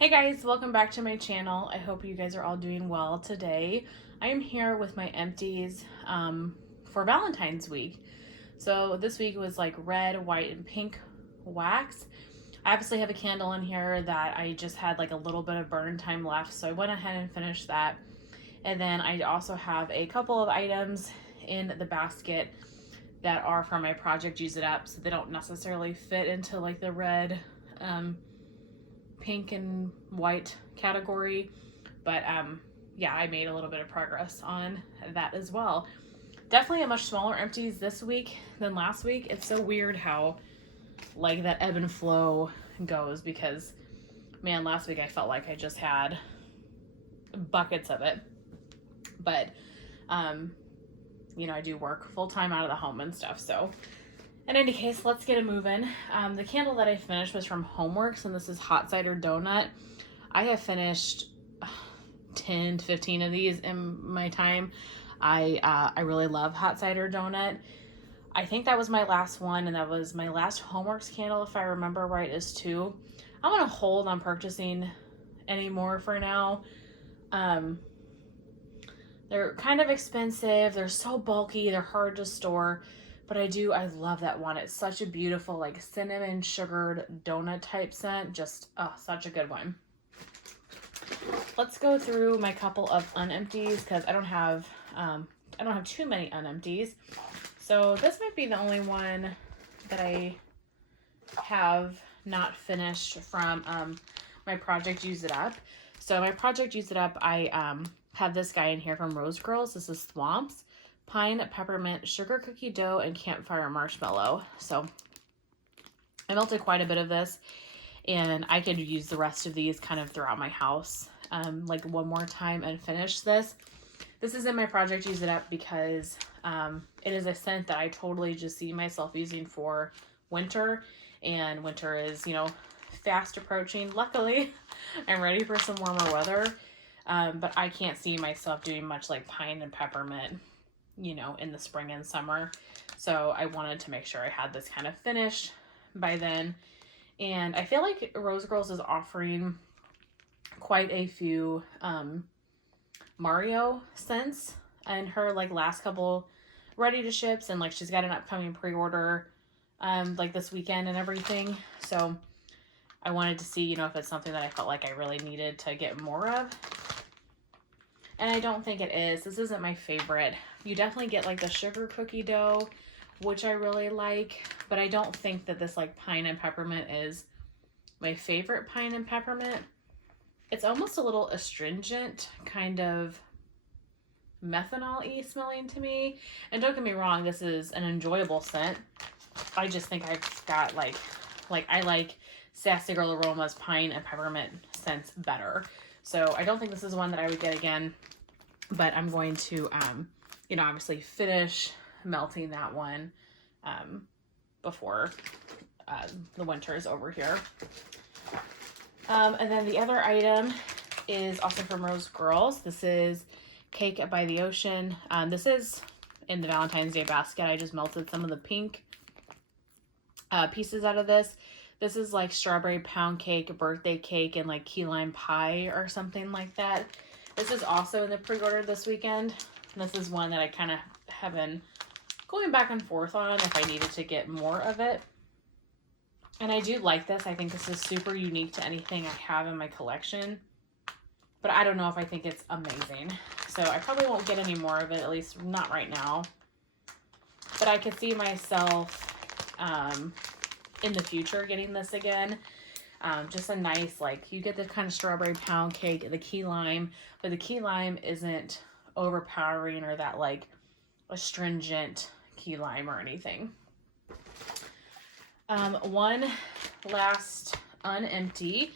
Hey guys, welcome back to my channel. I hope you guys are all doing well today. I am here with my empties for Valentine's week. So this week was like red, white, and pink wax. I obviously have a candle in here that I just had like a little bit of burn time left, so I went ahead and finished that. And then I also have a couple of items in the basket that are from my project Use It Up, so they don't necessarily fit into like the red, pink and white category, but yeah, I made a little bit of progress on that as well. Definitely a much smaller empties this week than last week. It's so weird how like that ebb and flow goes, because man, last week I felt like I just had buckets of it. But you know, I do work full-time out of the home and stuff, so in any case, let's get it moving. The candle that I finished was from Homeworks, and this is Hot Cider Donut. I have finished 10 to 15 of these in my time. I really love Hot Cider Donut. I think that was my last one, and that was my last Homeworks candle, if I remember right, is 2. I'm going to hold on purchasing any more for now. They're kind of expensive. They're so bulky. They're hard to store. But I love that one. It's such a beautiful, like, cinnamon sugared donut type scent. Just, oh, such a good one. Let's go through my couple of unempties, because I don't have too many unempties. So this might be the only one that I have not finished from my project Use It Up. So my project Use It Up, I have this guy in here from Rose Girls. This is Swamps, Pine, Peppermint, Sugar Cookie Dough, and Campfire Marshmallow. So I melted quite a bit of this, and I could use the rest of these kind of throughout my house like one more time and finish this. This is in my project Use It Up because it is a scent that I totally just see myself using for winter, and winter is, you know, fast approaching. Luckily, I'm ready for some warmer weather, but I can't see myself doing much like pine and peppermint, you know, in the spring and summer. So I wanted to make sure I had this kind of finished by then. And I feel like Rose Girls is offering quite a few Mario scents and her like last couple ready to ships, and like she's got an upcoming pre-order like this weekend and everything. So I wanted to see, you know, if it's something that I felt like I really needed to get more of. And I don't think it is. This isn't my favorite. You definitely get like the sugar cookie dough, which I really like, but I don't think that this like pine and peppermint is my favorite pine and peppermint. It's almost a little astringent, kind of methanol-y smelling to me. And don't get me wrong, this is an enjoyable scent. I just think I've got like I like Sassy Girl Aroma's pine and peppermint scents better. So I don't think this is one that I would get again, but I'm going to, you know, obviously finish melting that one before the winter is over here. And then the other item is also from Rose Girls. This is Cake by the Ocean. This is in the Valentine's Day basket. I just melted some of the pink pieces out of this. This is like strawberry pound cake, birthday cake, and like key lime pie or something like that. This is also in the pre-order this weekend. And this is one that I kind of have been going back and forth on if I needed to get more of it. And I do like this. I think this is super unique to anything I have in my collection. But I don't know if I think it's amazing. So I probably won't get any more of it, at least not right now. But I could see myself in the future getting this again. Just a nice, like, you get the kind of strawberry pound cake, the key lime, but the key lime isn't overpowering or that like astringent key lime or anything. One last unempty,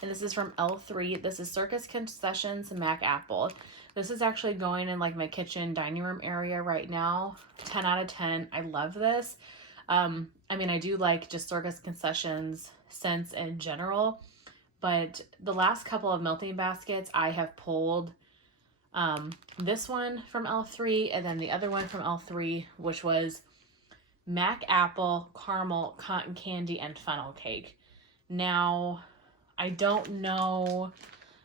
and this is from L3. This is Circus Concessions Mac Apple. This is actually going in like my kitchen dining room area right now. 10 out of 10. I love this. I mean, I do like just Circus Concessions scents in general, but the last couple of melting baskets I have pulled this one from L3 and then the other one from L3, which was Mac Apple, Caramel, Cotton Candy, and Funnel Cake. Now, I don't know,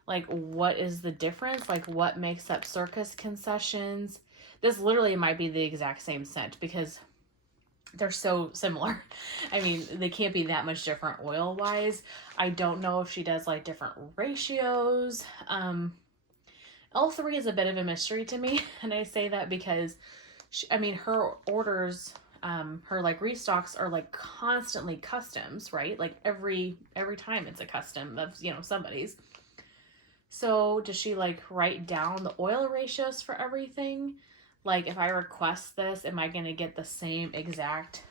like, what is the difference? Like, what makes up Circus Concessions? This literally might be the exact same scent because they're so similar. I mean, they can't be that much different oil-wise. I don't know if she does, like, different ratios. L3 is a bit of a mystery to me, and I say that because, I mean, her orders, her, like, restocks are, like, constantly customs, right? Like, every time it's a custom of, you know, somebody's. So does she, like, write down the oil ratios for everything? Like, if I request this, am I going to get the same exact,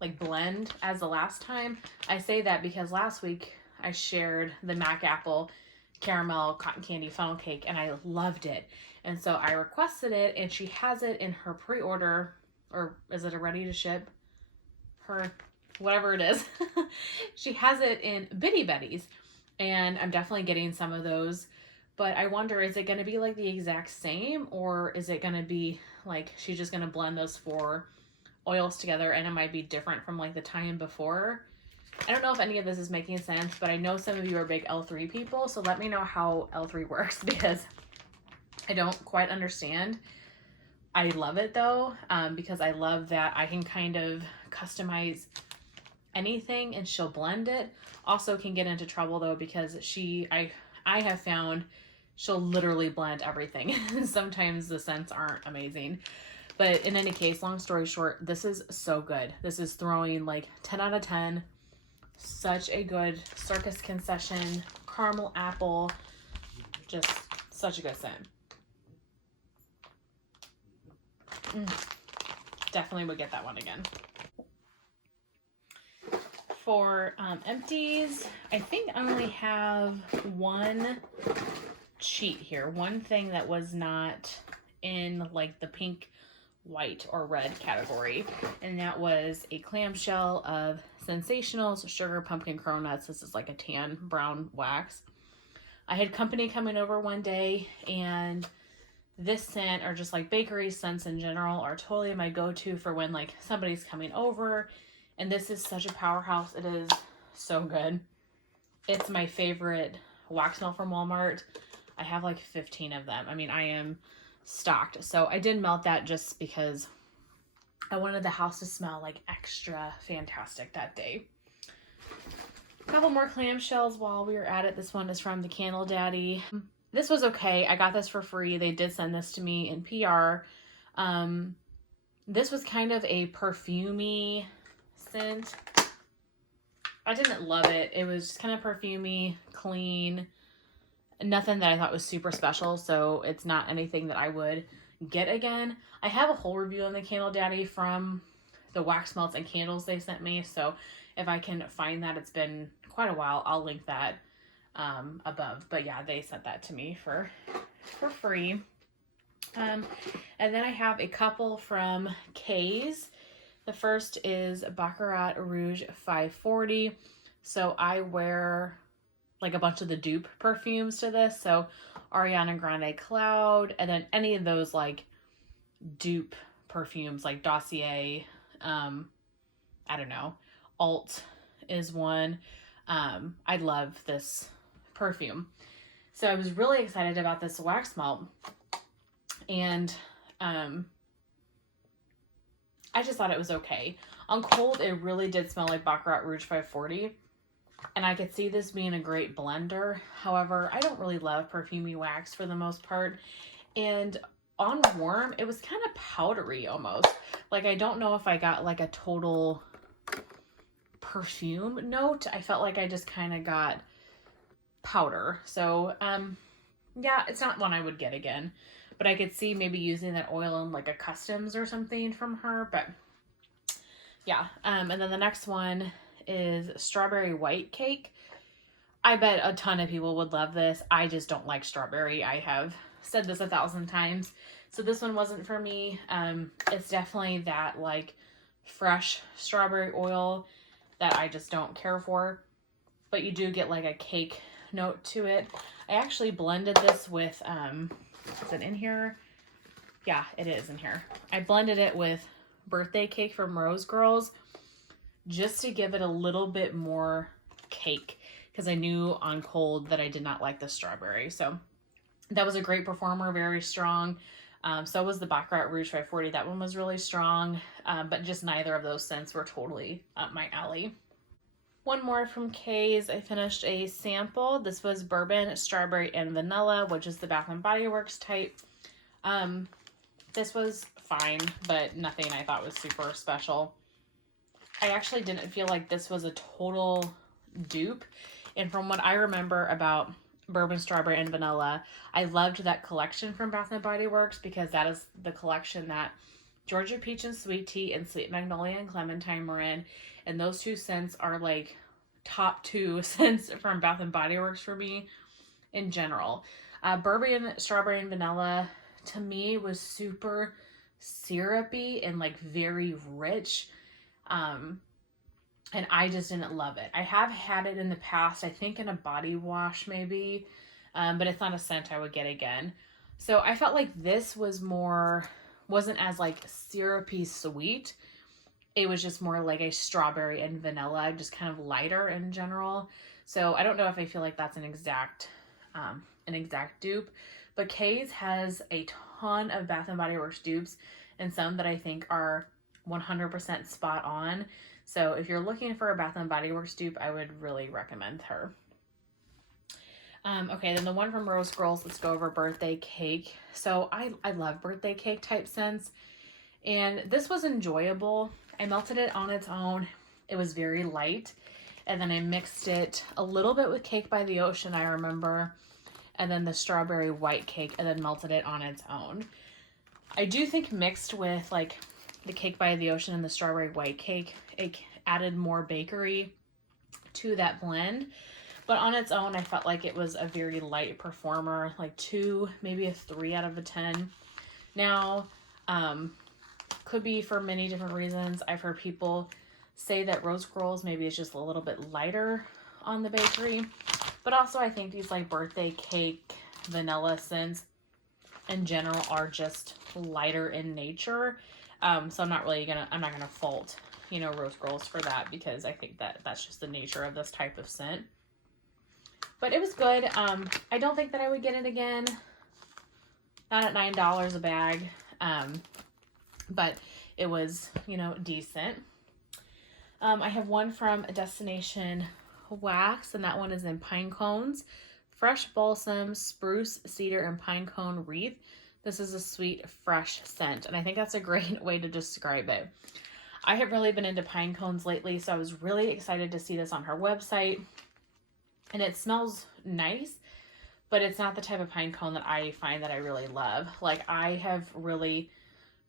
like, blend as the last time? I say that because last week I shared the Mac Apple Caramel Cotton Candy Funnel Cake, and I loved it. And so I requested it, and she has it in her pre-order, or is it a ready to ship? Her, whatever it is. She has it in Bitty Betties, and I'm definitely getting some of those. But I wonder, is it going to be like the exact same, or is it going to be like she's just going to blend those 4 oils together and it might be different from like the time before? I don't know if any of this is making sense, but I know some of you are big L3 people, so let me know how L3 works because I don't quite understand. I love it though, because I love that I can kind of customize anything and she'll blend it. Also can get into trouble though because I have found she'll literally blend everything. Sometimes the scents aren't amazing. But in any case, long story short, this is so good. This is throwing like 10 out of 10. Such a good Circus Concession, caramel apple, just such a good scent. Definitely would get that one again. For Empties, I think I only have one cheat here. One thing that was not in like the pink, white, or red category, and that was a clamshell of Sensationals Sugar Pumpkin Cronuts. This is like a tan brown wax. I had company coming over one day, and this scent, or just like bakery scents in general, are totally my go-to for when like somebody's coming over. And this is such a powerhouse. It is so good. It's my favorite wax melt from Walmart. I have like 15 of them. I mean, I am stocked. So I did melt that just because I wanted the house to smell like extra fantastic that day. A couple more clamshells while we were at it. This one is from the Candle Daddy. This was okay. I got this for free. They did send this to me in PR. This was kind of a perfumey scent. I didn't love it. It was just kind of perfumey, clean. Nothing that I thought was super special, so it's not anything that I would get again. I have a whole review on the Candle Daddy from the wax melts and candles they sent me, so if I can find that, it's been quite a while, I'll link that above. But yeah, they sent that to me for free. And then I have a couple from K's. The first is Baccarat Rouge 540. So I wear like a bunch of the dupe perfumes to this. So Ariana Grande Cloud, and then any of those like dupe perfumes like Dossier, I don't know, Alt is one. I love this perfume. So I was really excited about this wax melt. And I just thought it was okay. On cold, it really did smell like Baccarat Rouge 540. And I could see this being a great blender. However, I don't really love perfumey wax for the most part. And on warm, it was kind of powdery almost. Like, I don't know if I got like a total perfume note. I felt like I just kind of got powder. So, yeah, it's not one I would get again. But I could see maybe using that oil in like a customs or something from her. But yeah, and then the next one is Strawberry White Cake. I bet a ton of people would love this. I just don't like strawberry. I have said this 1,000 times. So this one wasn't for me. It's definitely that like fresh strawberry oil that I just don't care for. But you do get like a cake note to it. I actually blended this with, is it in here? Yeah, it is in here. I blended it with Birthday Cake from Rose Girls just to give it a little bit more cake because I knew on cold that I did not like the strawberry. So that was a great performer, very strong. So was the Baccarat Rouge 540. That one was really strong, but just neither of those scents were totally up my alley. One more from Kay's. I finished a sample. This was bourbon, strawberry, and vanilla, which is the Bath & Body Works type. This was fine, but nothing I thought was super special. I actually didn't feel like this was a total dupe. And from what I remember about bourbon, strawberry, and vanilla, I loved that collection from Bath & Body Works because that is the collection that Georgia Peach and Sweet Tea and Sweet Magnolia and Clementine were in. And those two scents are like top 2 scents from Bath & Body Works for me in general. Bourbon, strawberry, and vanilla to me was super syrupy and like very rich. And I just didn't love it. I have had it in the past, I think in a body wash maybe, but it's not a scent I would get again. So I felt like this was wasn't as like syrupy sweet. It was just more like a strawberry and vanilla, just kind of lighter in general. So I don't know if I feel like that's an exact dupe, but Kay's has a ton of Bath & Body Works dupes and some that I think are 100% spot on. So if you're looking for a Bath & Body Works dupe, I would really recommend her. Okay, then the one from Rose Girls, let's go over birthday cake. So I love birthday cake type scents, and this was enjoyable. I melted it on its own. It was very light, and then I mixed it a little bit with Cake by the Ocean, I remember, and then the strawberry white cake, and then melted it on its own. I do think mixed with like the Cake by the Ocean and the strawberry white cake, it added more bakery to that blend. But on its own, I felt like it was a very light performer, like 2, maybe a 3 out of a 10. Now, could be for many different reasons. I've heard people say that Rose Girls maybe is just a little bit lighter on the bakery. But also I think these like birthday cake vanilla scents in general are just lighter in nature. So I'm not gonna fault, Rose Girls for that, because I think that that's just the nature of this type of scent. But it was good. I don't think that I would get it again. Not at $9 a bag. But it was, decent. I have one from Destination Wax, and that one is in pine cones. Fresh balsam, spruce, cedar, and pine cone wreath. This is a sweet, fresh scent, and I think that's a great way to describe it. I have really been into pine cones lately, so I was really excited to see this on her website. And it smells nice, but it's not the type of pine cone that I find that I really love. Like, I have really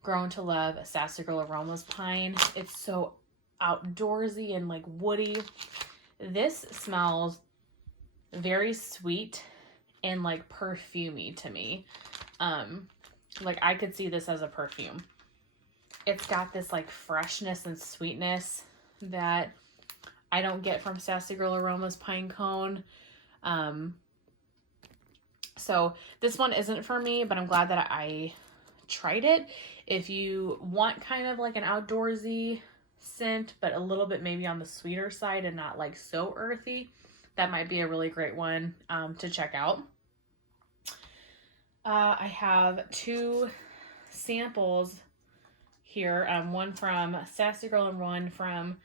grown to love Sassy Girl Aromas pine. It's so outdoorsy and like woody. This smells very sweet and like perfumey to me. Like I could see this as a perfume. It's got this like freshness and sweetness that I don't get from Sassy Girl Aromas pine cone. So this one isn't for me, but I'm glad that I tried it. If you want kind of like an outdoorsy scent, but a little bit maybe on the sweeter side and not like so earthy, that might be a really great one to check out. I have 2 samples here, one from Sassy Girl and one from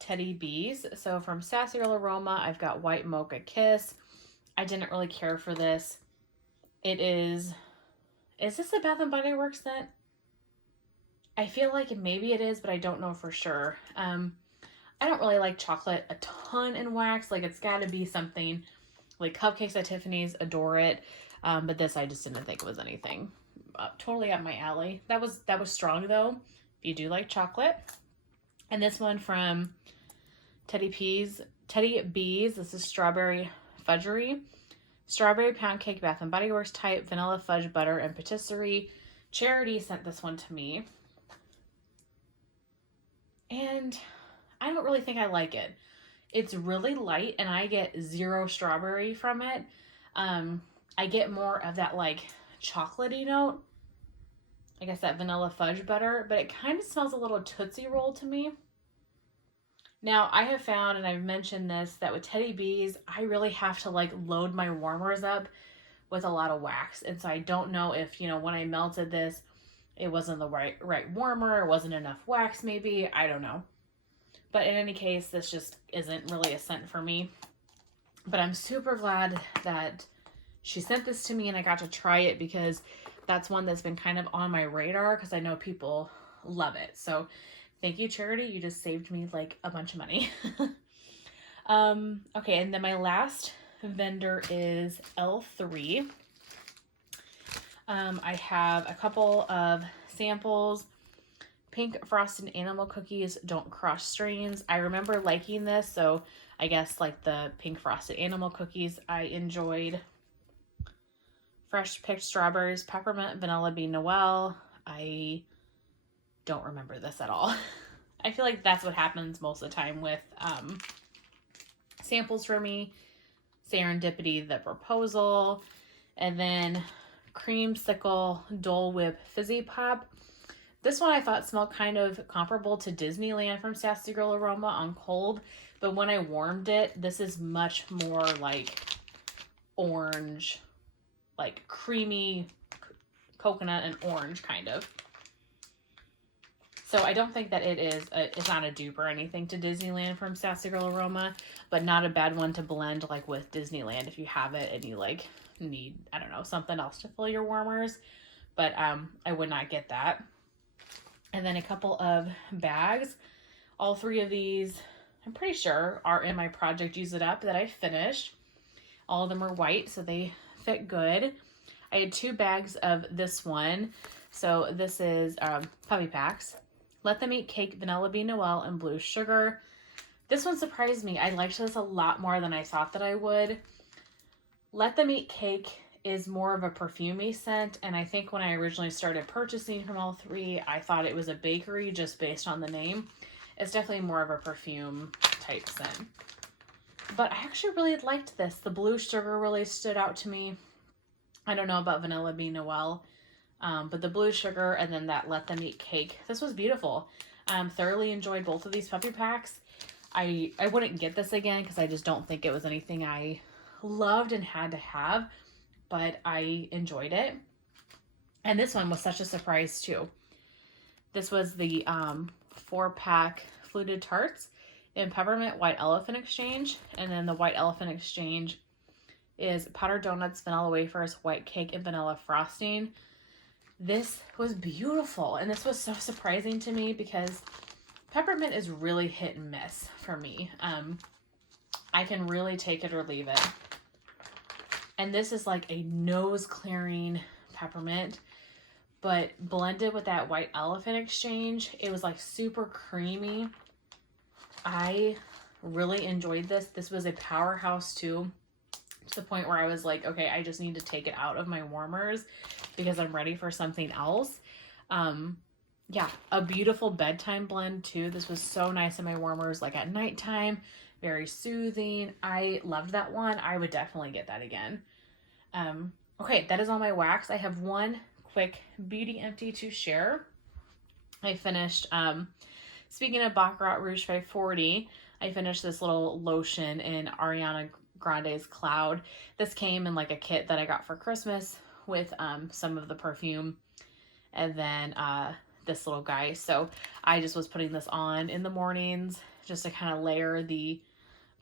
Teddy Bees. So from Sassy Girl Aroma, I've got White Mocha Kiss. I didn't really care for this. Is this a Bath & Body Works scent? I feel like maybe it is, but I don't know for sure. I don't really like chocolate a ton in wax. Like, it's got to be something like Cupcakes at Tiffany's, adore it. But this I just didn't think was anything totally up my alley. That was strong though, if you do like chocolate. And this one from Teddy Bees, this is Strawberry Fudgery. Strawberry Pound Cake, Bath & Body Works type, vanilla fudge butter and patisserie. Charity sent this one to me. And I don't really think I like it. It's really light and I get 0 strawberry from it. I get more of that like chocolatey note. I guess that vanilla fudge butter, but it kind of smells a little Tootsie Roll to me. Now, I have found, and I've mentioned this, that with Teddy Bees, I really have to like load my warmers up with a lot of wax. And so I don't know if, when I melted this, it wasn't the right warmer, it wasn't enough wax maybe, I don't know. But in any case, this just isn't really a scent for me. But I'm super glad that she sent this to me and I got to try it, because that's one that's been kind of on my radar because I know people love it. So thank you, Charity. You just saved me like a bunch of money. Okay, and then my last vendor is L3. I have a couple of samples. Pink Frosted Animal Cookies Don't Cross Strains. I remember liking this, so I guess like the Pink Frosted Animal Cookies I enjoyed. Fresh Picked Strawberries, Peppermint Vanilla Bean Noel. I don't remember this at all. I feel like that's what happens most of the time with samples for me. Serendipity, The Proposal. And then Creamsicle Dole Whip Fizzy Pop. This one I thought smelled kind of comparable to Disneyland from Sassy Girl Aroma on cold. But when I warmed it, this is much more like orange, like creamy coconut and orange kind of. So I don't think that it's not a dupe or anything to Disneyland from Sassy Girl Aroma, but not a bad one to blend like with Disneyland if you have it and you like need, I don't know, something else to fill your warmers. But I would not get that. And then a couple of bags. All three of these, I'm pretty sure, are in my Project Use It Up that I finished. All of them are white, so they fit good. I had 2 bags of this one. So this is Puppy Packs. Let Them Eat Cake, Vanilla Bean Noel, and Blue Sugar. This one surprised me. I liked this a lot more than I thought that I would. Let Them Eat Cake is more of a perfumey scent, and I think when I originally started purchasing from all three, I thought it was a bakery just based on the name. It's definitely more of a perfume type scent. But I actually really liked this. The Blue Sugar really stood out to me. I don't know about Vanilla Bean Noel, but the Blue Sugar and then that Let Them Eat Cake. This was beautiful. Thoroughly enjoyed both of these puppy packs. I wouldn't get this again because I just don't think it was anything I loved and had to have, but I enjoyed it. And this one was such a surprise too. This was the 4-pack Fluted Tarts in Peppermint White Elephant Exchange. And then the White Elephant Exchange is Powdered Donuts, Vanilla Wafers, White Cake, and Vanilla Frosting. This was beautiful. And this was so surprising to me because peppermint is really hit and miss for me. I can really take it or leave it. And this is like a nose clearing peppermint, but blended with that White Elephant Exchange, it was like super creamy. I really enjoyed this. This was a powerhouse too, to the point where I was like, okay, I just need to take it out of my warmers because I'm ready for something else. Yeah, a beautiful bedtime blend too. This was so nice in my warmers, like at nighttime, very soothing. I loved that one. I would definitely get that again. Okay, that is all my wax. I have one quick beauty empty to share. I finished, speaking of Baccarat Rouge 540, I finished this little lotion in Ariana Grande's Cloud. This came in like a kit that I got for Christmas with some of the perfume and then this little guy. So I just was putting this on in the mornings just to kind of layer the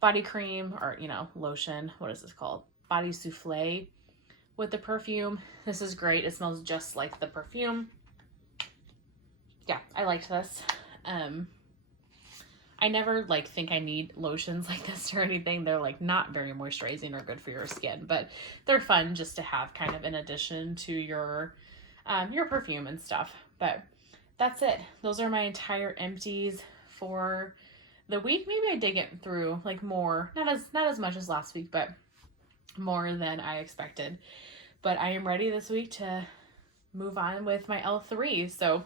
body cream or, lotion. What is this called? Body souffle with the perfume. This is great. It smells just like the perfume. Yeah, I liked this. I never think I need lotions like this or anything. They're like not very moisturizing or good for your skin, but they're fun just to have kind of in addition to your perfume and stuff. But that's it. Those are my entire empties for the week. Maybe I did get through more, not as much as last week, but more than I expected. But I am ready this week to move on with my L3. So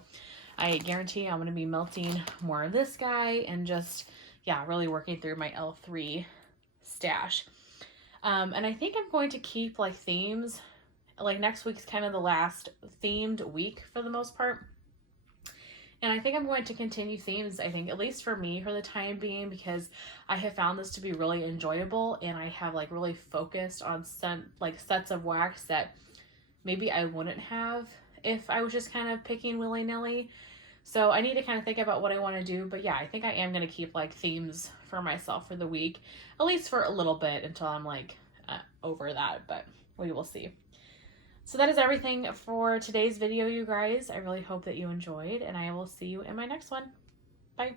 I guarantee I'm going to be melting more of this guy and just, really working through my L3 stash. And I think I'm going to keep themes. Next week's kind of the last themed week for the most part. And I think I'm going to continue themes, I think, at least for me for the time being, because I have found this to be really enjoyable, and I have like really focused on sets of wax that maybe I wouldn't have if I was just kind of picking willy-nilly. So I need to kind of think about what I want to do. But yeah, I think I am going to keep like themes for myself for the week, at least for a little bit until I'm like over that, but we will see. So that is everything for today's video, you guys. I really hope that you enjoyed, and I will see you in my next one. Bye.